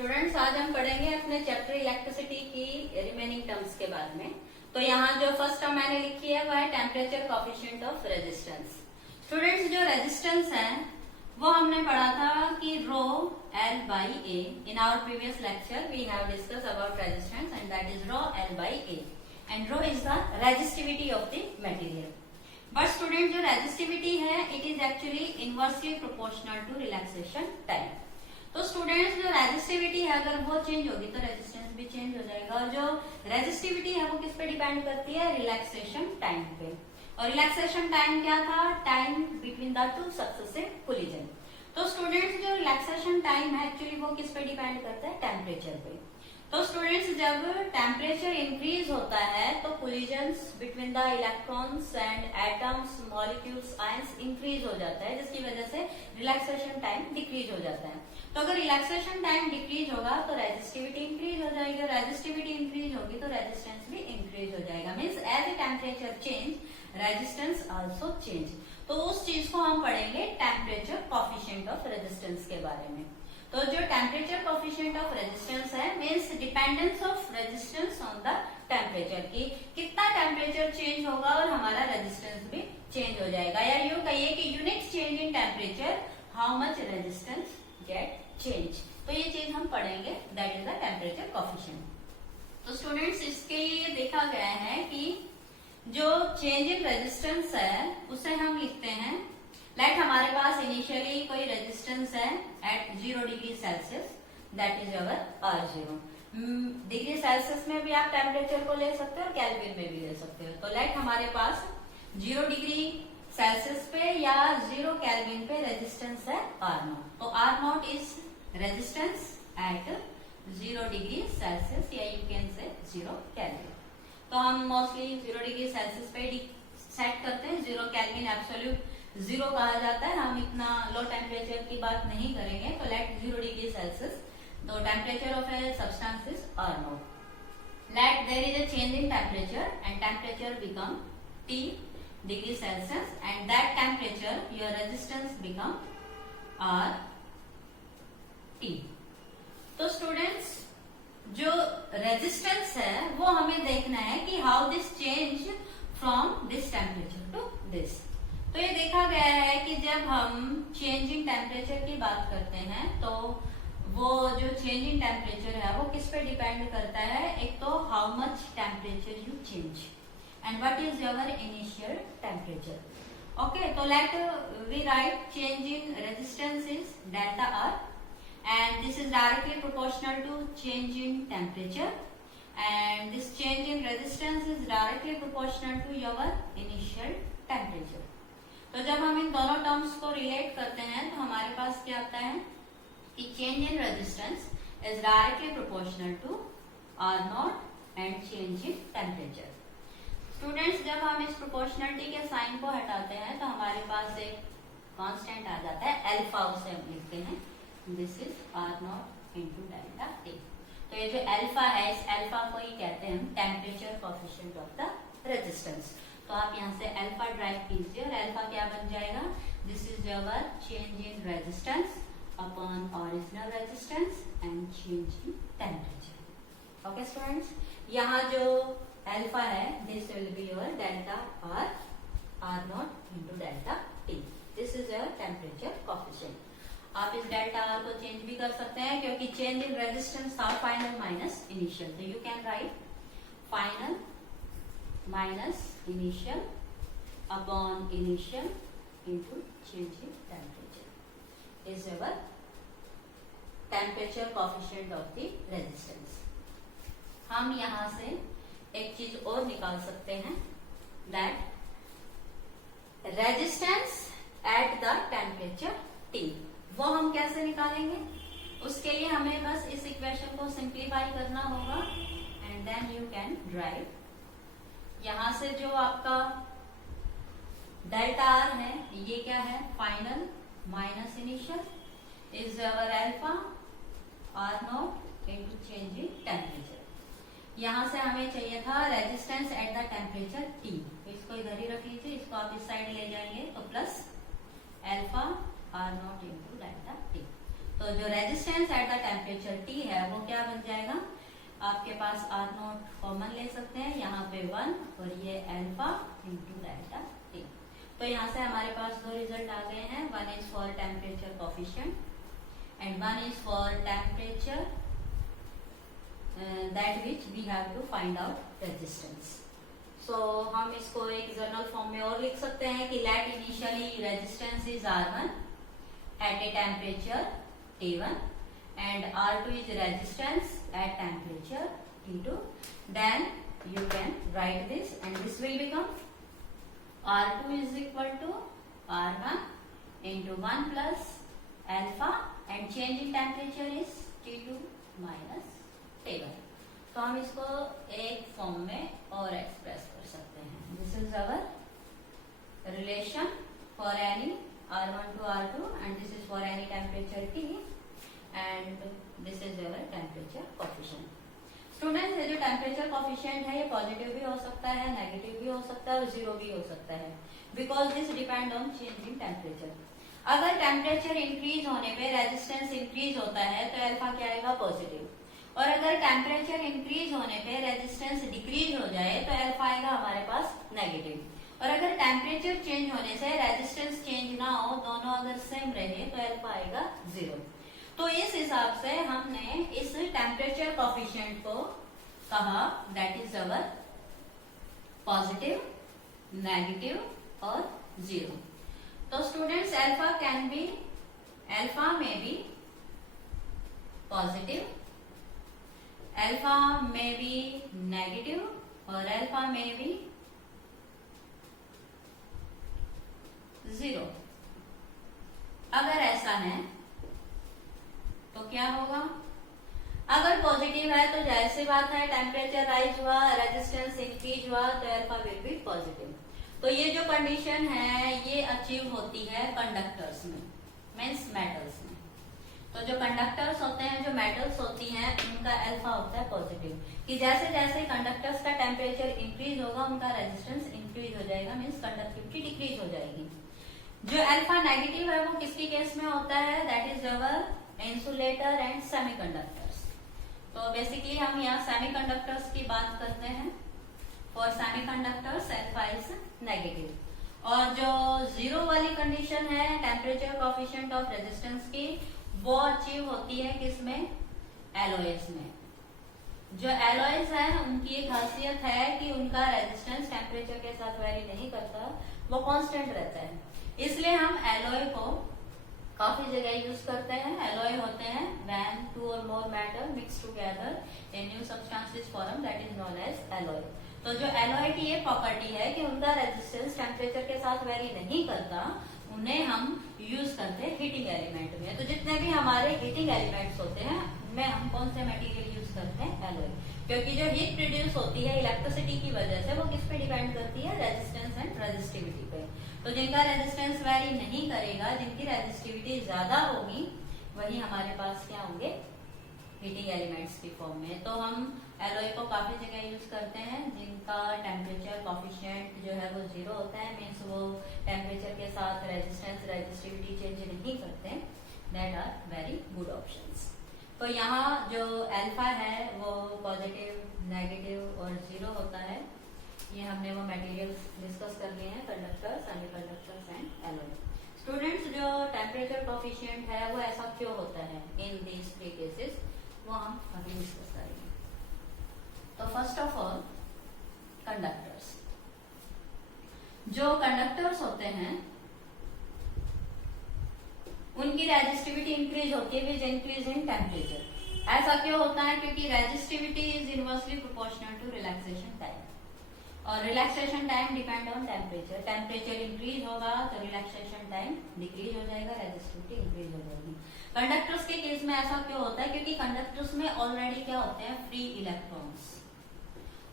Students, आज हम पढ़ेंगे अपने चैप्टर इलेक्ट्रिसिटी की रिमेनिंग टर्म्स के बारे में। तो यहाँ जो फर्स्ट टर्म मैंने लिखी है वो है temperature coefficient of resistance. Students, जो रेजिस्टेंस है वो हमने पढ़ा था कि rho L by A. In our previous lecture we have discuss about resistance and that is rho L by A and rho is the resistivity of the material. But student, जो resistivity है it is actually inversely proportional to relaxation time. तो students, जो resistivity है अगर वो change होगी तो resistance भी चेंज हो जाएगा। और जो रेजिस्टिविटी है वो किस पे डिपेंड करती है? रिलैक्सेशन टाइम पे। और रिलैक्सेशन टाइम क्या था? Time between the two successive collision. तो स्टूडेंट्स, जो रिलैक्सेशन टाइम है एक्चुअली वो किस पे डिपेंड करता है? टेम्परेचर पे। तो स्टूडेंट्स, जब टेम्परेचर इंक्रीज होता है तो collisions between the electrons and atoms, molecules, ions increase हो जाता है, जिसकी वजह से रिलैक्सेशन टाइम डिक्रीज हो जाता है। तो अगर रिलैक्सेशन टाइम डिक्रीज होगा तो रेजिस्टिविटी इंक्रीज हो जाएगी, और रेजिस्टिविटी इंक्रीज होगी तो रेजिस्टेंस भी इंक्रीज हो जाएगा। Means as a temperature change resistance also change. तो उस चीज को हम पढ़ेंगे टेम्परेचर कोफिशिएंट ऑफ रेजिस्टेंस के बारे में। तो जो टेम्परेचर कोफिशिएंट ऑफ रेजिस्टेंस है means dependence of resistance on the temperature, की कितना टेम्परेचर चेंज होगा और हमारा रेजिस्टेंस भी चेंज हो जाएगा। या यूं कहिए कि unit change in temperature how much resistance get change. तो ये चीज हम पढ़ेंगे, that is the temperature coefficient. तो स्टूडेंट्स, इसके लिए देखा गया है कि जो चेंज इन रेजिस्टेंस है उसे हम लिखते हैं, लाइक हमारे पास इनिशियली कोई रेजिस्टेंस है at 0 degree Celsius, that is our R0। Degree Celsius में भी आप टेम्परेचर को ले सकते हो और केल्विन में भी ले सकते हो। तो लाइक हमारे पास 0 डिग्री सेल्सियस पे या 0 केल्विन पे रेजिस्टेंस है R0। तो R0 is resistance at 0 degree Celsius या यू कैन से 0 केल्विन। तो हम मोस्टली 0 डिग्री सेल्सियस पे सेट करते हैं। 0 केल्विन एब्सोल्यूट 0 कहा जाता है, हम इतना लो टेम्परेचर की बात नहीं करेंगे। तो let 0 degree Celsius, the temperature of a substance is R0। Let there is a change in temperature and temperature become T degree Celsius and that temperature your resistance become R T। तो students, जो resistance है वो हमें देखना है कि how this change from this temperature to this. तो ये देखा गया है कि जब हम चेंज इन टेम्परेचर की बात करते हैं तो वो जो चेंज इन टेम्परेचर है वो किस पे डिपेंड करता है? एक तो how much temperature you change and what is your initial temperature. Okay, so let we write change in resistance is delta R and this is directly proportional to change in temperature and this change in resistance is directly proportional to your initial temperature. तो जब हम इन दोनों terms को relate करते हैं तो हमारे पास क्या आता है कि change in resistance is directly proportional to R0 and change in temperature. Students, जब हम इस प्रोपोर्शनलिटी के साइन को हटाते हैं तो हमारे पास एक कांस्टेंट आ जाता है अल्फा, उसे हम लिखते हैं this is R0 into delta T। तो ये जो अल्फा है इस अल्फा को ही कहते हैं हम temperature coefficient of the resistance. तो आप यहाँ से अल्फा ड्राइव कीजिए और अल्फा क्या बन जाएगा? This is your change in resistance upon original resistance and change in temperature. Okay students, यहाँ जो अल्फा है this will be your delta R, R0 into delta T। This is your temperature coefficient. आप इस delta R को change भी कर सकते हैं क्योंकि चेंज इन रेजिस्टेंस था फाइनल माइनस इनिशियल। तो you can right final minus initial upon initial into change in temperature is your temperature coefficient of the resistance. हम यहां से एक चीज और निकाल सकते हैं, that resistance at the temperature T। वो हम कैसे निकालेंगे? उसके लिए हमें बस इस इक्वेशन को सिंप्लीफाई करना होगा and then you can drive. यहां से जो आपका डेल्टा R है ये क्या है? Final minus initial is our alpha R0 into change in temperature. यहाँ से हमें चाहिए था resistance at the temperature T। तो इसको इधर ही रख लीजिए, इसको आप इस साइड ले जाएंगे तो plus alpha R0 into delta T। तो जो resistance at the temperature T है वो क्या बन जाएगा, आपके पास R नॉट कॉमन ले सकते हैं, यहाँ पे 1 और ये अल्फा इंटू डेल्टा T। तो यहाँ से हमारे पास दो रिजल्ट आ गए हैं, one is for temperature coefficient and one is for temperature that which we have to find out resistance. So हम इसको एक जर्नल फॉर्म में और लिख सकते हैं कि let initially resistance is R1 at a temperature T1 and R2 is resistance at temperature T2. Then you can write this and this will become R2 is equal to R1 into 1 plus alpha and change in temperature is T2 minus T1. तो हम इसको एक form में और express कर सकते हैं। This is our relation for any R1 to R2 and this is for any temperature T and this is our temperature coefficient. Students, ये जो टेम्परेचर कोफिशिएंट है ये पॉजिटिव भी हो सकता है, नेगेटिव भी हो सकता है और जीरो भी हो सकता है, because this depend on change in temperature. अगर टेम्परेचर इंक्रीज होने पे रेजिस्टेंस इंक्रीज होता है तो अल्फा क्या आएगा, पॉजिटिव, और अगर टेम्परेचर इंक्रीज होने पे रेजिस्टेंस डिक्रीज हो जाए तो अल्फा आएगा हमारे पास नेगेटिव, और अगर टेम्परेचर चेंज होने से रेजिस्टेंस चेंज ना हो, दोनों अगर सेम रहे तो अल्फा आएगा 0। तो इस हिसाब से हमने इस टेम्परेचर कोफिशिएंट को कहा that is our positive, negative और 0। तो स्टूडेंट्स, अल्फा में बी पॉजिटिव, अल्फा में बी नेगेटिव और अल्फा में बी 0। अगर ऐसा है तो क्या होगा, अगर पॉजिटिव है तो जैसी बात है टेम्परेचर राइज हुआ, रेजिस्टेंस इंक्रीज हुआ तो अल्फा विल बी पॉजिटिव। तो ये जो कंडीशन है ये अचीव होती है कंडक्टर्स में, मीन्स मेटल्स में। तो जो कंडक्टर्स होते हैं, जो मेटल्स होती हैं, उनका अल्फा होता है पॉजिटिव, कि जैसे जैसे कंडक्टर्स का टेम्परेचर इंक्रीज होगा उनका रेजिस्टेंस इंक्रीज हो जाएगा, मीन्स कंडक्टिविटी डिक्रीज हो जाएगी। जो अल्फा नेगेटिव है वो किसकी केस में होता है, that is our insulator and semiconductors. तो बेसिकली हम यहाँ सेमीकंडक्टर्स की बात करते हैं। For semiconductors alpha is negative, और जो 0 वाली कंडीशन है टेम्परेचर कोफिशिएंट ऑफ रेजिस्टेंस की, वो अचीव होती है किसमें, एलॉयज में। जो एलॉयज है उनकी एक खासियत है कि उनका रेजिस्टेंस टेम्परेचर के साथ वेरी नहीं करता, वो कांस्टेंट रहता है, इसलिए हम एलॉय को काफी जगह यूज करते हैं। एलॉय होते हैं when 2 or more metal mix together in new substances form, that is known as alloy। तो जो एलॉय की ये प्रॉपर्टी है कि उनका रेजिस्टेंस टेम्परेचर के साथ वेरी नहीं करता, उन्हें हम यूज करते हैं हीटिंग एलिमेंट में। तो जितने भी हमारे हीटिंग एलिमेंट्स होते हैं उनमें हम कौन से मटेरियल यूज करते हैं, एलॉय, क्योंकि जो हीट प्रोड्यूस होती है इलेक्ट्रिसिटी की वजह से वो किस पे डिपेंड करती है, रेजिस्टेंस एंड रेजिस्टिविटी पे। तो जिनका रेजिस्टेंस वेरी नहीं करेगा, जिनकी रेजिस्टिविटी ज्यादा होगी, वही हमारे पास क्या होंगे, हीटिंग एलिमेंट्स की फॉर्म में। तो हम एलॉय को काफी जगह यूज करते हैं जिनका टेम्परेचर कोफिशिएंट जो है वो 0 होता है, मीन्स वो टेम्परेचर के साथ रेजिस्टेंस रेजिस्टिविटी चेंज नहीं करते, that are very good options. तो यहाँ जो अल्फा है वो पॉजिटिव, नेगेटिव और 0 होता है। ये हमने वो मटेरियल्स डिस्कस कर लिए हैं, conductors, semiconductors and alloy. Students, जो टेम्परेचर कोफिशिएंट है वो ऐसा क्यों होता है इन दीज 3 केसेस, वो हम अभी डिस्कस करेंगे। तो फर्स्ट ऑफ ऑल कंडक्टर्स, जो कंडक्टर्स होते हैं उनकी रेजिस्टिविटी इंक्रीज होती है विद इंक्रीज इन टेम्परेचर। ऐसा क्यों होता है, क्योंकि resistivity is inversely proportional to relaxation time, और relaxation time depend on temperature. Temperature increase होगा तो रिलैक्सेशन टाइम डिक्रीज हो जाएगा, रेजिस्टिविटी इंक्रीज हो जाएगी। कंडक्टर्स के केस में ऐसा क्यों होता है, क्योंकि कंडक्टर्स में ऑलरेडी क्या होते हैं, फ्री इलेक्ट्रॉन्स,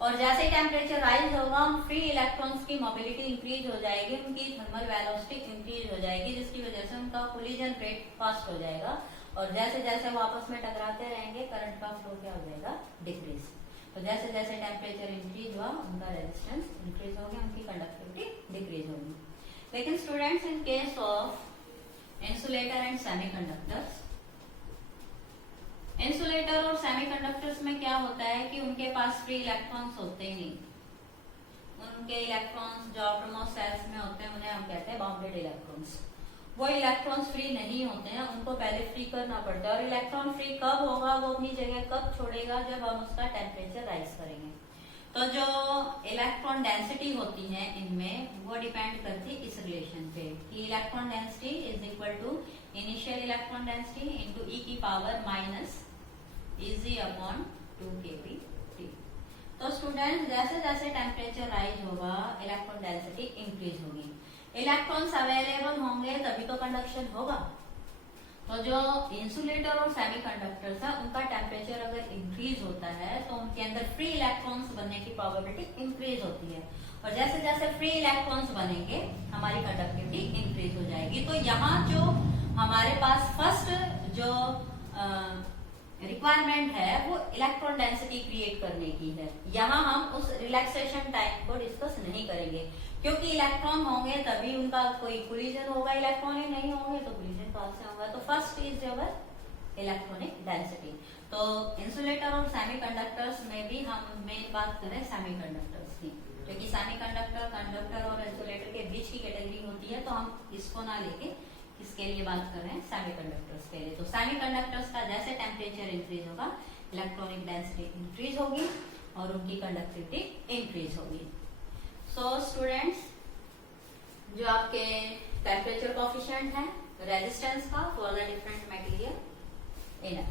और जैसे ही टेम्परेचर राइज होगा उन फ्री इलेक्ट्रॉन्स की मोबिलिटी इंक्रीज हो जाएगी, उनकी थर्मल वेलोसिटी इंक्रीज हो जाएगी, जिसकी वजह से उनका कोलिजन रेट फास्ट हो जाएगा, और जैसे जैसे वो आपस में टकराते रहेंगे करंट का फ्लो क्या हो जाएगा, डिक्रीज। तो जैसे जैसे टेम्परेचर इंक्रीज हुआ उनका रेजिस्टेंस इंक्रीज हो गया, उनकी कंडक्टिविटी डिक्रीज होगी। लेकिन students, in case of insulator and semiconductors, insulator और सेमीकंडक्टर्स में क्या होता है कि उनके पास फ्री इलेक्ट्रॉन्स होते ही नहीं। उनके इलेक्ट्रॉन्स जो आउटरमोस्ट सेल्स में होते हैं उन्हें हम कहते हैं बाउंडेड इलेक्ट्रॉन्स। वो इलेक्ट्रॉन्स फ्री नहीं होते हैं, उनको पहले फ्री करना पड़ता है। और इलेक्ट्रॉन फ्री कब होगा, वो अपनी जगह कब छोड़ेगा, जब हम उसका टेम्परेचर राइज करेंगे। तो जो इलेक्ट्रॉन डेंसिटी होती है इनमें वो डिपेंड करती है इस रिलेशन पे कि electron density is equal to initial electron density into e की power minus Eg upon 2kBT। तो स्टूडेंट जैसे जैसे टेम्परेचर राइज होगा इलेक्ट्रॉन डेंसिटी इंक्रीज होगी। इलेक्ट्रॉन्स अवेलेबल होंगे तभी तो कंडक्शन होगा। तो जो इंसुलेटर और सेमीकंडक्टर्स है उनका टेम्परेचर अगर इंक्रीज होता है तो उनके अंदर फ्री इलेक्ट्रॉन्स बनने की प्रोबेबिलिटी इंक्रीज होती है। और जैसे जैसे फ्री इलेक्ट्रॉन्स बनेंगे हमारी कंडक्टिविटी इंक्रीज हो जाएगी। तो यहाँ जो हमारे पास फर्स्ट जो रिक्वायरमेंट है वो इलेक्ट्रॉन डेंसिटी क्रिएट करने की है। यहाँ हम उस रिलैक्सेशन टाइम को डिस्कस नहीं करेंगे क्योंकि इलेक्ट्रॉन होंगे तभी उनका कोई कोलिजन होगा, इलेक्ट्रॉन ही नहीं होंगे तो कोलिजन कहाँ से होगा। तो first is our electronic density. तो इंसुलेटर और सेमीकंडक्टर्स में भी हम मेन बात करें सेमीकंडक्टर्स की, क्योंकि सेमीकंडक्टर कंडक्टर और इंसुलेटर के बीच की कैटेगरी होती है। तो हम इसको ना लेके इसके लिए बात कर रहे हैं सेमीकंडक्टर्स के लिए। तो सेमीकंडक्टर्स का जैसे टेम्परेचर इंक्रीज होगा इलेक्ट्रॉनिक डेंसिटी इंक्रीज होगी और उनकी कंडक्टिविटी इंक्रीज होगी। सो स्टूडेंट्स जो आपके टेम्परेचर कोफिशिएंट है रेजिस्टेंस का for the different material inner.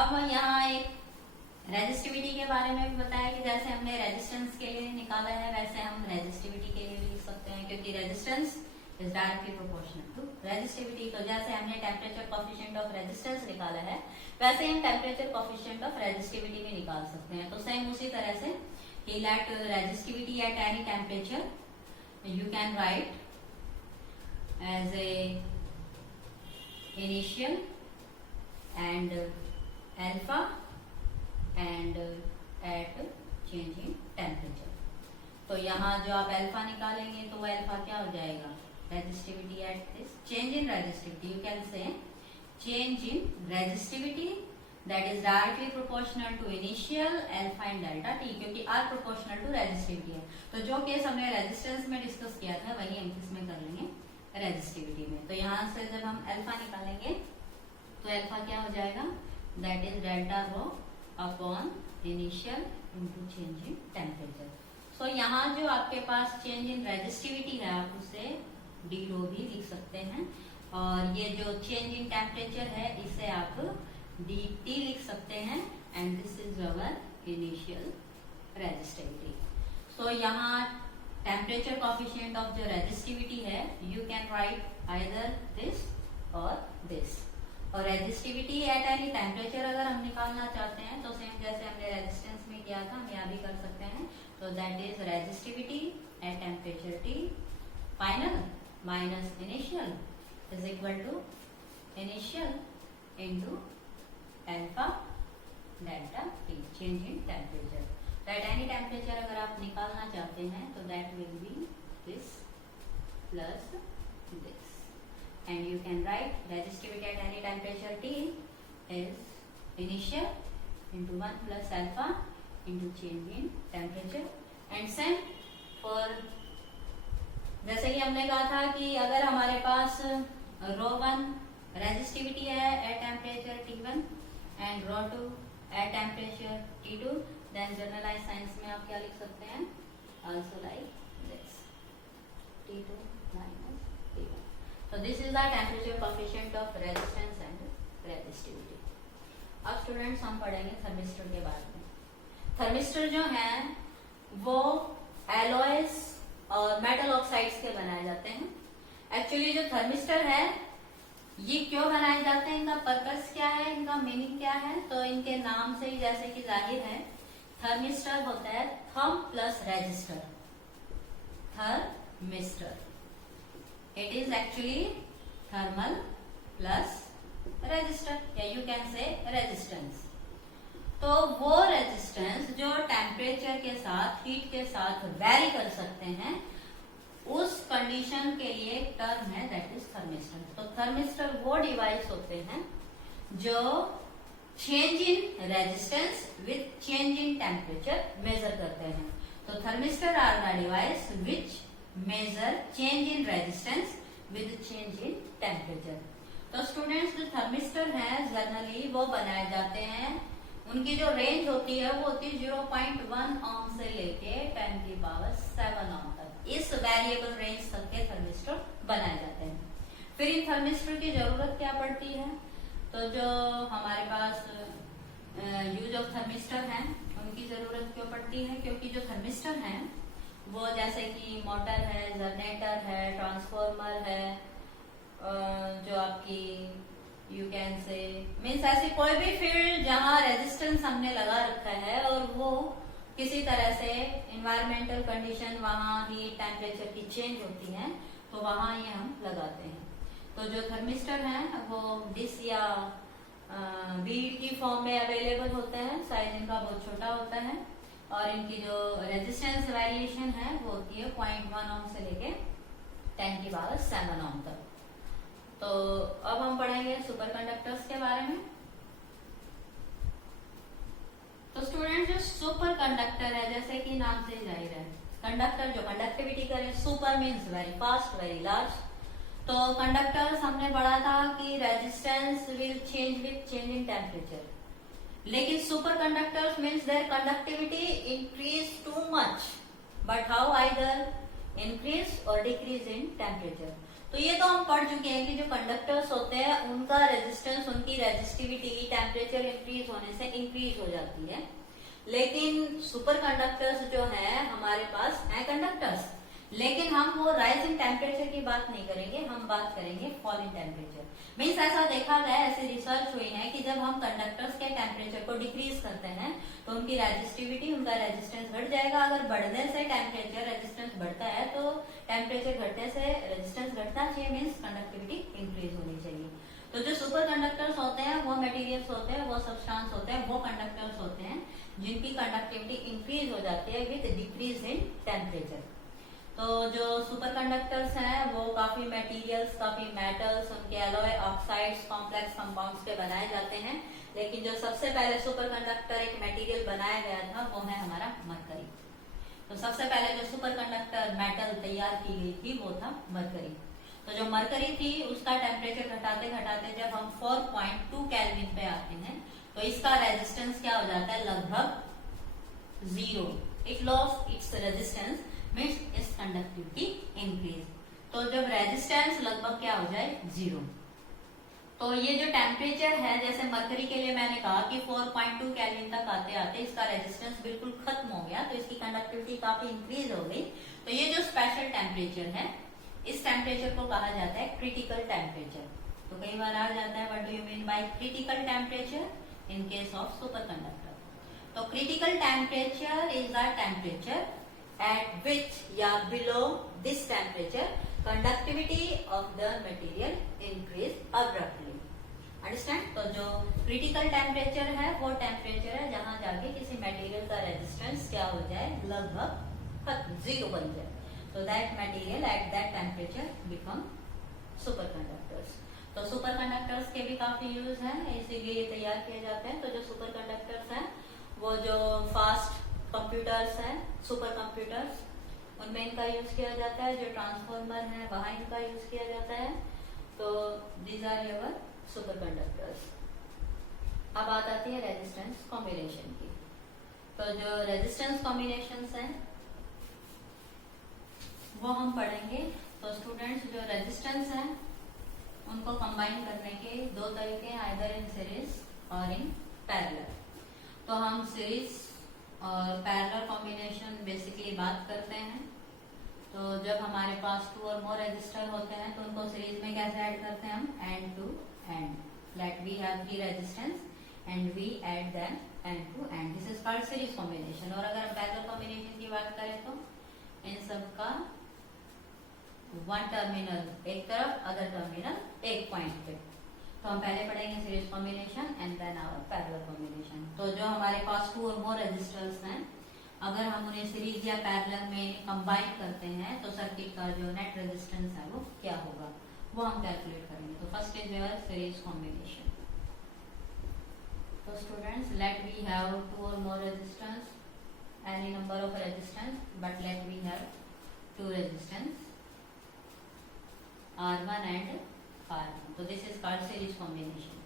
अब यहाँ एक रेजिस्टिविटी के बारे में भी बताया कि जैसे हमने रेजिस्टेंस के लिए निकाला है वैसे हम रेजिस्टिविटी के लिए भी लिख सकते हैं, क्योंकि resistance is directly proportional to resistivity. तो जैसे हमने टेम्परेचर कोफिशिएंट ऑफ रेजिस्टेंस निकाला है वैसे हम टेम्परेचर कोफिशिएंट ऑफ रेजिस्टिविटी भी निकाल सकते हैं। तो सेम उसी तरह से कि let resistivity at any temperature you can write as a initial and alpha and at change in temperature. तो यहाँ जो आप अल्फा निकालेंगे तो वो अल्फा क्या हो जाएगा, resistivity at this change in resistivity, you can say change in resistivity that is directly proportional to initial alpha and delta t, क्योंकि r proportional to resistivity है। तो जो केस हमने रेजिस्टेंस में डिस्कस किया था वही हम इसमें कर लेंगे रेजिस्टिविटी में। तो यहाँ से जब हम अल्फा निकालेंगे तो अल्फा क्या हो जाएगा, that is delta rho upon initial into change in temperature. So यहाँ जो आपके पास चेंज इन रेजिस्टिविटी है आप उसे डी रो भी लिख सकते हैं, और ये जो चेंज इन टेम्परेचर है इसे आप डी टी लिख सकते हैं, and this is our initial resistivity. So यहाँ टेम्परेचर कोफिशिएंट ऑफ जो रेजिस्टिविटी है you can write either this और दिस। और रेजिस्टिविटी एट एनी टेम्परेचर अगर हम निकालना चाहते हैं तो सेम जैसे हमने रेजिस्टेंस में किया था हम यहाँ भी कर सकते हैं। तो that is resistivity at temperature T final minus initial is equal to initial into alpha delta T change in temperature. That any temperature अगर आप निकालना चाहते हैं तो that will be this plus this, and you can write resistivity at any temperature T is initial into 1 plus alpha into change in temperature, and same for जैसे कि हमने कहा था कि अगर हमारे पास ρ1 रेजिस्टिविटी है at temperature T1 and ρ2 at temperature T2, then generalise science में आप क्या लिख सकते हैं, also like this T2 minus T1। So this is the temperature coefficient of resistance and resistivity। अब स्टूडेंट्स हम पढ़ेंगे थर्मिस्टर के बारे में। थर्मिस्टर जो हैं वो एलॉयज और मेटल ऑक्साइड्स के बनाए जाते हैं। एक्चुअली जो थर्मिस्टर है ये क्यों बनाए जाते हैं, इनका पर्पस क्या है, इनका मीनिंग क्या है, तो इनके नाम से ही जैसे कि जाहिर है थर्मिस्टर होता है therm plus resistor, thermistor it is actually thermal plus resistor या you can say resistance। तो वो रेजिस्टेंस जो टेम्परेचर के साथ हीट के साथ वेरी कर सकते हैं उस कंडीशन के लिए टर्म है दैट इज थर्मिस्टर। तो थर्मिस्टर वो डिवाइस होते हैं जो change in resistance with change in temperature measure करते हैं। तो thermistor are the device which measure change in resistance with change in temperature. तो स्टूडेंट्स जो थर्मिस्टर है जनरली वो बनाए जाते हैं, उनकी जो रेंज होती है वो होती है 0.1 ओम से लेके 10⁷ ओम तक। इस वेरिएबल रेंज तक के थर्मिस्टर बनाए जाते हैं। फिर इन थर्मिस्टर की जरूरत क्या पड़ती है, तो जो हमारे पास यूज ऑफ थर्मिस्टर है उनकी जरूरत क्यों पड़ती है, क्योंकि जो थर्मिस्टर है वो जैसे कि मोटर है, जनरेटर है, ट्रांसफार्मर है, जो आपकी यू कैन से मीन्स ऐसी कोई भी फील्ड जहां रेजिस्टेंस हमने लगा रखा है और वो किसी तरह से इन्वायरमेंटल कंडीशन वहां ही टेम्परेचर की चेंज होती है तो वहां ये हम लगाते हैं। तो जो थर्मिस्टर है वो डिश या बीड की फॉर्म में अवेलेबल होते हैं, साइज इनका बहुत छोटा होता है और इनकी जो रेजिस्टेंस वेरिएशन है वो होती है 0.1 ओम से लेके 10⁷ ओम तक। तो अब हम पढ़ेंगे सुपर कंडक्टर्स के बारे में। तो स्टूडेंट जो सुपर कंडक्टर है जैसे कि नाम से जाहिर है, कंडक्टर जो कंडक्टिविटी करे, super means very fast, very large. तो कंडक्टर्स हमने पढ़ा था कि resistance will change with change in temperature, लेकिन super conductors means their conductivity increase too much, but how either increase और डिक्रीज इन टेम्परेचर। तो ये तो हम पढ़ चुके हैं कि जो कंडक्टर्स होते हैं उनका रेजिस्टेंस, उनकी रेजिस्टिविटी टेम्परेचर इंक्रीज होने से इंक्रीज हो जाती है, लेकिन सुपर कंडक्टर्स जो है हमारे पास है कंडक्टर्स, लेकिन हम वो राइज इन टेम्परेचर की बात नहीं करेंगे, हम बात करेंगे फॉल इन टेम्परेचर। मीन्स ऐसा देखा गया, ऐसी रिसर्च हुई है कि जब हम कंडक्टर्स के टेम्परेचर को डिक्रीज करते हैं तो उनकी रेजिस्टिविटी, उनका रेजिस्टेंस घट जाएगा। अगर बढ़ने से टेम्परेचर रेजिस्टेंस बढ़ता है तो टेम्परेचर घटने से रेजिस्टेंस घटना चाहिए, मीन्स कंडक्टिविटी इंक्रीज होनी चाहिए। तो जो सुपर कंडक्टर्स होते हैं वो मटेरियल्स होते हैं, वो सब्सटेंस होते हैं, वो कंडक्टर्स होते हैं जिनकी कंडक्टिविटी इंक्रीज हो जाती है विद डिक्रीज इन टेम्परेचर। तो जो सुपर कंडक्टर्स हैं वो काफी मटेरियल्स, काफी मेटल्स, उनके एलॉय, ऑक्साइड्स, कॉम्प्लेक्स कंपाउंड्स के बनाए जाते हैं, लेकिन जो सबसे पहले सुपर कंडक्टर एक मटेरियल बनाया गया था वो है हमारा मरकरी। तो सबसे पहले जो सुपर कंडक्टर मेटल तैयार की गई थी वो था मरकरी। तो जो मरकरी थी उसका टेम्परेचर घटाते घटाते जब हम 4.2 केल्विन पे आते हैं तो इसका रेजिस्टेंस क्या हो जाता है, लगभग 0। It loss its resistance means it's conductivity increase. तो जब रेजिस्टेंस लगभग क्या हो जाए, 0, तो ये जो टेम्परेचर है, जैसे मरकरी के लिए मैंने कहा कि 4.2 केल्विन तक आते आते इसका रेजिस्टेंस बिल्कुल खत्म हो गया, तो इसकी कंडक्टिविटी काफी इंक्रीज हो गई। तो ये जो स्पेशल टेम्परेचर है, इस टेम्परेचर को कहा जाता है क्रिटिकल टेम्परेचर। तो कई बार आ जाता है what do you mean by critical temperature in case of super conductor. तो critical temperature is the temperature at which या below this temperature conductivity of the material increase abruptly. Understand? तो जो critical temperature है वो temperature है जहां जाके किसी मटेरियल का रेजिस्टेंस क्या हो जाए, लगभग 0 बन जाए। तो that material at that temperature become superconductors. तो सुपर कंडक्टर्स के भी काफी यूज हैं, इसीलिए तैयार किए जाते हैं। तो जो सुपर कंडक्टर्स हैं वो जो फास्ट कंप्यूटर्स हैं, सुपर कंप्यूटर्स, उनमें इनका यूज किया जाता है। जो ट्रांसफार्मर है वहां इनका यूज किया जाता है। तो these are your superconductors. अब बात आती है रेजिस्टेंस कॉम्बिनेशन की। तो जो रेजिस्टेंस कॉम्बिनेशंस हैं वो हम पढ़ेंगे। तो स्टूडेंट्स जो रेजिस्टेंस हैं उनको कंबाइन करने के 2 तरीके हैं, आइदर इन सीरीज और इन पैरेलल। तो हम सीरीज और पैरेलल कॉम्बिनेशन बेसिकली बात करते हैं। तो जब हमारे पास 2 और मोर रेजिस्टर होते हैं तो उनको सीरीज में कैसे ऐड करते हैं हम, end to end, let we have 3 resistance and we add them end to end, this is called series combination. और अगर हम पैरेलल कॉम्बिनेशन की बात करें तो इन सब का 1 टर्मिनल एक तरफ, अदर टर्मिनल एक पॉइंट पे। तो हम पहले पढ़ेंगे series combination and then our parallel combination. तो जो हमारे पास 2 और मोर रेजिस्टर्स हैं, अगर हम उन्हें सीरीज या पैरेलल में कंबाइन करते हैं तो सर्किट का जो नेट रेजिस्टेंस है वो क्या होगा, वो हम कैलकुलेट करेंगे। तो first is your series combination. So students, let we have two or more resistance, any number of resistance, but let we have two resistance R1 and R2. So this is called series combination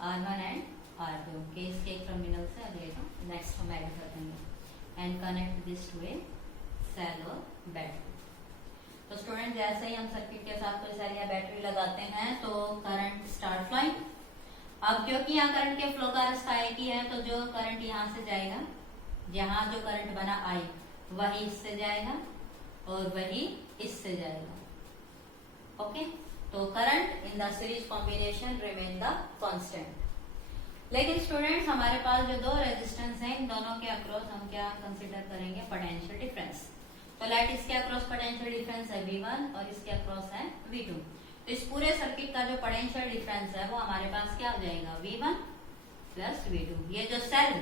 R1 and R2 के इसके एक terminal से अगले का next हम add कर देंगे and connect this to a cell और बैटरी. तो स्टूडेंट जैसे ही हम सर्किट के साथ कोई सेल या बैटरी लगाते हैं तो करंट स्टार्ट फ्लोइंग. अब क्योंकि यहाँ करंट के फ्लो का रास्ता एक ही है तो जो करंट यहाँ से जाएगा, यहाँ जो करंट बना आई वही इससे जाएगा और वही इससे जाएगा. ओके तो current in the series combination remain the constant. लेकिन स्टूडेंट्स हमारे पास जो दो रेजिस्टेंस हैं इन दोनों के अक्रॉस हम क्या कंसीडर करेंगे, पोटेंशियल डिफरेंस. तो लेट इसके अक्रॉस पोटेंशियल डिफरेंस है V1 और इसके अक्रॉस है V2. तो इस पूरे सर्किट का जो पोटेंशियल डिफरेंस है वो हमारे पास क्या हो जाएगा, V1 प्लस V2. ये जो सेल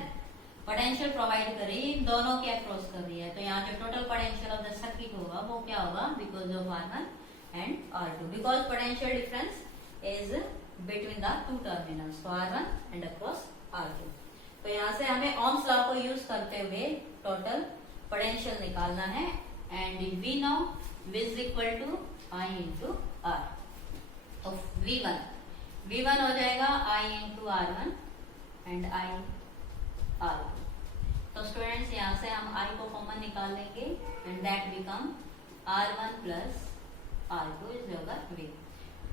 पोटेंशियल प्रोवाइड कर रही है इन दोनों के अक्रॉस कर रही है तो यहाँ जो total potential of the circuit होगा वो क्या होगा, because of R1 and R2, because potential difference is between the two terminals, so R1 and across R2. तो यहाँ से हमें ओम्स लॉ को यूज करते हुए टोटल पोटेंशियल निकालना है and V know V is equal to I into R. तो V1 हो जाएगा I into R1 and I R2. तो स्टूडेंट्स यहाँ से हम I को कॉमन निकाल लेंगे and that become R1 plus R2 is your V.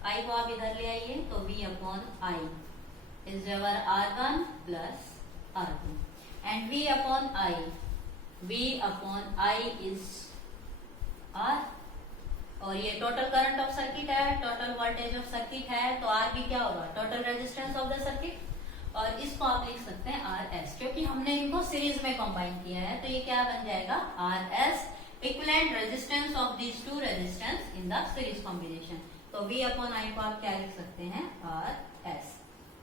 I को आप इधर ले आइए तो V upon I is your R1 plus R2 and V upon I is R. और ये टोटल करंट ऑफ सर्किट है, टोटल वोल्टेज ऑफ सर्किट है तो R भी क्या होगा, total resistance of the circuit. और इसको आप लिख सकते हैं RS क्योंकि हमने इनको सीरीज में कंबाइन किया है तो ये क्या बन जाएगा, RS equivalent resistance of these two resistance in the series combination. तो V upon I को आप क्या लिख सकते हैं, RS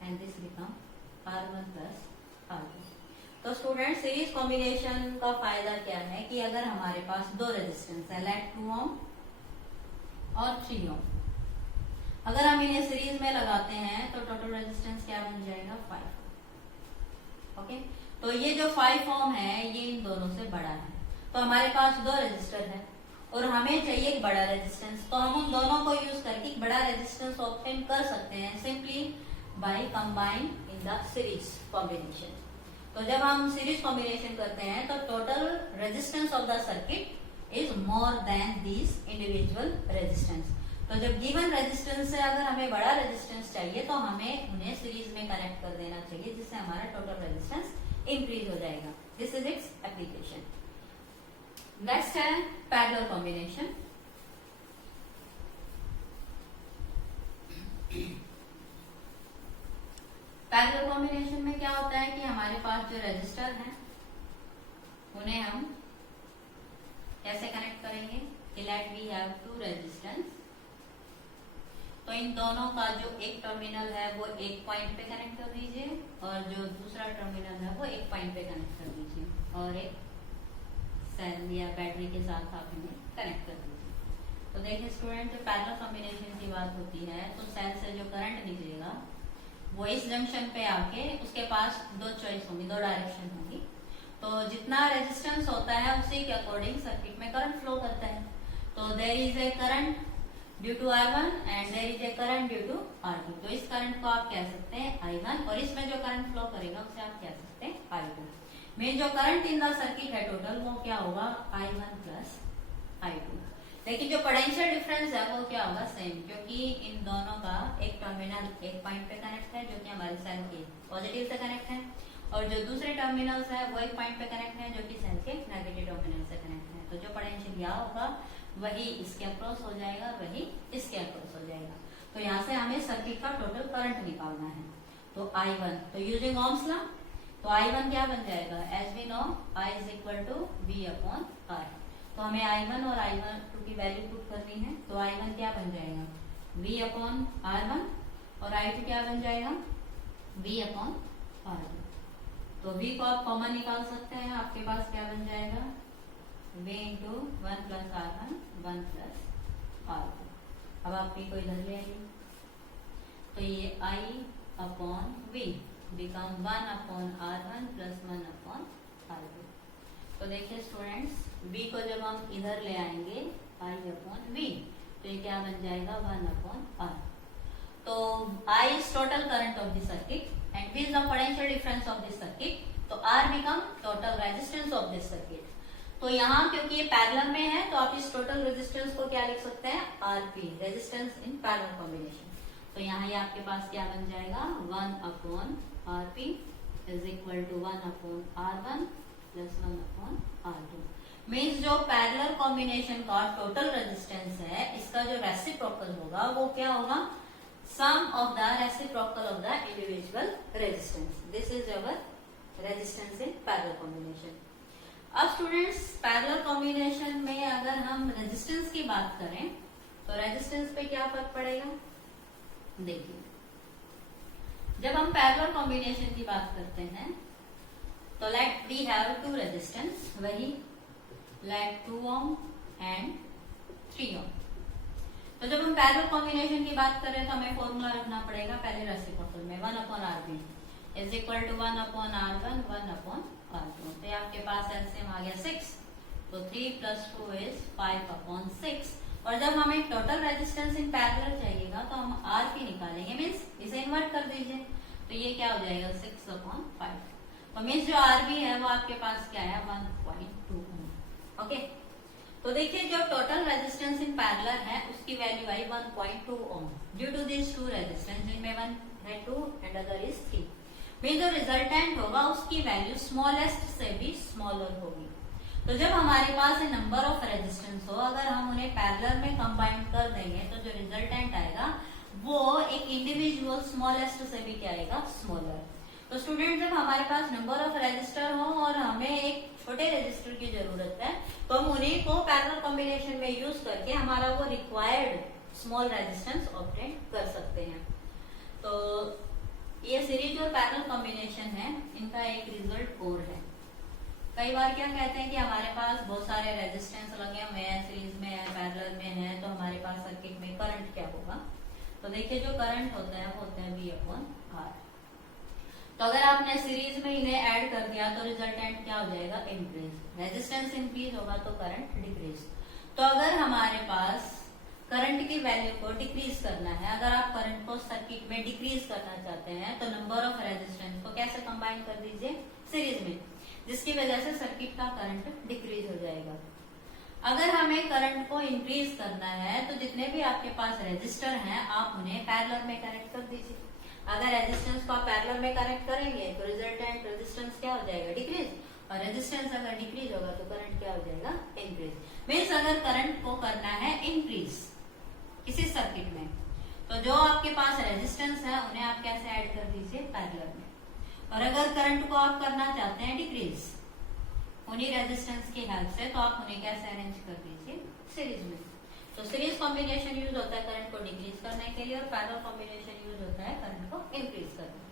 and this become R1 plus R2. तो स्टूडेंट सीरीज कॉम्बिनेशन का फायदा क्या है कि अगर हमारे पास दो रेजिस्टेंस है लाइक 2 ओम और 3 ओम, अगर हम इन्हें सीरीज में लगाते हैं तो टोटल रेजिस्टेंस क्या बन जाएगा, 5. ओके तो ये जो 5 ओम है ये इन दोनों से बड़ा है तो हमारे पास दो रेजिस्टर है और हमें चाहिए एक बड़ा रेजिस्टेंस. तो हम उन दोनों को यूज करके एक बड़ा रेजिस्टेंस ऑब्टेन कर सकते हैं simply by combine in the series combination. तो जब हम सीरीज कॉम्बिनेशन करते हैं तो total resistance of the circuit is more than these individual resistance. तो जब गिवन रेजिस्टेंस से अगर हमें बड़ा रेजिस्टेंस चाहिए तो हमें उन्हें सीरीज में कनेक्ट कर देना चाहिए जिससे हमारा टोटल रेजिस्टेंस इंक्रीज हो जाएगा. This is its application. Next है पैरेलल कॉम्बिनेशन. पैरेलल कॉम्बिनेशन में क्या होता है कि हमारे पास जो रजिस्टर हैं उन्हें हम कैसे कनेक्ट करेंगे, let we have two resistance. तो इन दोनों का जो एक टर्मिनल है वो एक पॉइंट पे कनेक्ट कर दीजिए और जो दूसरा टर्मिनल है वो एक पॉइंट पे कनेक्ट कर दीजिए और एक सेल या बैटरी के साथ आप इन्हें कनेक्ट कर दीजिए. तो देखिए स्टूडेंट जब पैरेलल कॉम्बिनेशन की बात होती है तो सेल से जो करंट निकलेगा वो इस जंक्शन पे आके उसके पास दो चॉइस होंगी, दो डायरेक्शन होंगी. तो जितना रेजिस्टेंस होता है उसी के अकॉर्डिंग सर्किट में करंट फ्लो करता है. तो there is a current due to R1 and there is a current due to R2. तो इस करंट को आप कह सकते हैं I1 और इसमें जो करंट फ्लो करेगा उसे आप कह सकते हैं I2. में जो करंट इन द सर्किट है टोटल वो क्या होगा, I1 प्लस I2. लेकिन जो पोटेंशियल डिफरेंस है वो क्या होगा, सेम, क्योंकि इन दोनों का एक टर्मिनल एक पॉइंट पे कनेक्ट है जो कि हमारे सेल के पॉजिटिव से कनेक्ट है और जो दूसरे टर्मिनल्स है वो एक पॉइंट पे कनेक्ट है जो कि सेल के नेगेटिव टर्मिनल से कनेक्ट है. तो जो पोटेंशियल यहाँ होगा वही इसके अक्रॉस हो जाएगा, वही इसके अक्रॉस हो जाएगा. तो यहाँ से हमें सर्किट का टोटल करंट निकालना है. तो I1, तो यूजिंग ओम्स लॉ तो I1 क्या बन जाएगा, as we know I is equal to V upon R. तो हमें I1 और I2 की वैल्यू पुट करनी है. तो I1 क्या बन जाएगा, V अपॉन R1 और I2 क्या बन जाएगा, V अपॉन R2. तो V को आप कॉमन निकाल सकते हैं, आपके पास क्या बन जाएगा, V into 1 plus R1 1 plus R2. अब आप V को इधर ले आइए तो ये I upon V become 1/R1 plus 1/R2। तो देखिए स्टूडेंट्स, B को जब हम इधर ले आएंगे I/V, तो ये क्या बन जाएगा 1/R। तो I is total current of the circuit and V is the potential difference of the circuit, तो R become total resistance of this circuit. तो यहाँ क्योंकि ये पैरेलल में है तो आप इस टोटल रेजिस्टेंस को क्या लिख सकते हैं, RP, resistance in parallel combination. तो यहाँ ये आपके पास क्या बन जाएगा 1/RP is equal to 1/R1 plus 1/R2। Means जो पैरेलल कॉम्बिनेशन का टोटल रेजिस्टेंस है, इसका जो रेसिप्रोकल होगा वो क्या होगा, sum of the reciprocal of the individual resistance. This is our resistance in parallel combination. अब स्टूडेंट्स, पैरेलल कॉम्बिनेशन में अगर हम रेजिस्टेंस की बात करें तो रेजिस्टेंस पे क्या फर्क पड़ेगा, देखिए जब हम पैरेलल कॉम्बिनेशन की बात करते हैं तो let we have two resistance, वही लेट 2 ओम एंड 3 ओम। तो जब हम पैरेलल कॉम्बिनेशन की बात करें तो हमें फॉर्मूला रखना पड़ेगा पहले रेसिप्रोकल में, 1/RB is equal to 1/R1 1/R2। तो आपके पास एलसीएम आ गया 6, तो 3 प्लस 2 इज 5/6। और जब हमें टोटल रेजिस्टेंस इन पैरेलल चाहिएगा तो हम RP निकालेंगे, मीन्स इसे इन्वर्ट कर दीजिए, तो ये क्या हो जाएगा 6/5। तो मीन्स जो RB है वो आपके पास क्या है 1.2 ओम। ओके, तो देखिए जो टोटल रेजिस्टेंस इन पैरेलल है उसकी वैल्यू आई 1.2 ohm due to this two resistance, जिनमें वन है 2 एंड अदर इज 3। मीन जो रिजल्टेंट होगा उसकी वैल्यू स्मॉलेस्ट से भी स्मॉलर होगी। तो जब हमारे पास नंबर ऑफ रेजिस्टेंस हो, अगर हम उन्हें पैरेलल में कंबाइन कर देंगे तो जो रिजल्टेंट आएगा वो एक इंडिविजुअल स्मॉलेस्ट से भी क्या आएगा, स्मॉलर। तो स्टूडेंट, जब हमारे पास नंबर ऑफ रजिस्टर हो और हमें एक छोटे रजिस्टर की जरूरत है तो हम उन्हीं को पैरेलल कॉम्बिनेशन में यूज करके हमारा वो रिक्वायर्ड स्मॉल रेजिस्टेंस ऑब्टेन कर सकते हैं। तो ये सीरीज और पैरेलल कॉम्बिनेशन है, इनका एक रिजल्ट और है। कई बार क्या कहते हैं कि हमारे पास बहुत सारे रेजिस्टेंस लगे हुए हैं, सीरीज में है, पैरेलल में है, तो हमारे पास सर्किट में करंट क्या होगा। तो देखिए जो करंट होता है वो होता है V/R। तो अगर आपने सीरीज में इन्हें ऐड कर दिया तो रिजल्टेंट क्या हो जाएगा, इंक्रीज। रेजिस्टेंस इंक्रीज होगा तो करंट डिक्रीज। तो अगर हमारे पास करंट की वैल्यू को डिक्रीज करना है, अगर आप करंट को सर्किट में डिक्रीज करना चाहते हैं तो नंबर ऑफ रेजिस्टेंस को कैसे कंबाइन कर दीजिए, सीरीज में, जिसकी वजह से सर्किट का करंट डिक्रीज हो जाएगा। अगर हमें करंट को इंक्रीज करना है तो जितने भी आपके पास रेजिस्टर हैं आप उन्हें पैरेलल में कनेक्ट कर दीजिए। अगर रेजिस्टेंस को आप पैरेलल में कनेक्ट करेंगे तो रिजल्टेंट रेजिस्टेंस क्या हो जाएगा, डिक्रीज। और रेजिस्टेंस अगर डिक्रीज होगा तो करंट क्या हो जाएगा, इंक्रीज। मीन्स अगर करंट को करना है इंक्रीज किसी सर्किट में तो जो आपके पास रेजिस्टेंस है उन्हें आप कैसे ऐड कर दीजिए, पैरेलल में। और अगर करंट को आप करना चाहते हैं डिक्रीज उन्हीं रेजिस्टेंस की हेल्प से, तो आप उन्हें कैसे अरेंज कर दीजिए, सीरीज में। तो सीरीज कॉम्बिनेशन यूज होता है करंट को डिक्रीज करने के लिए और पैरेलल कॉम्बिनेशन यूज होता है करंट को इंक्रीज करने के लिए।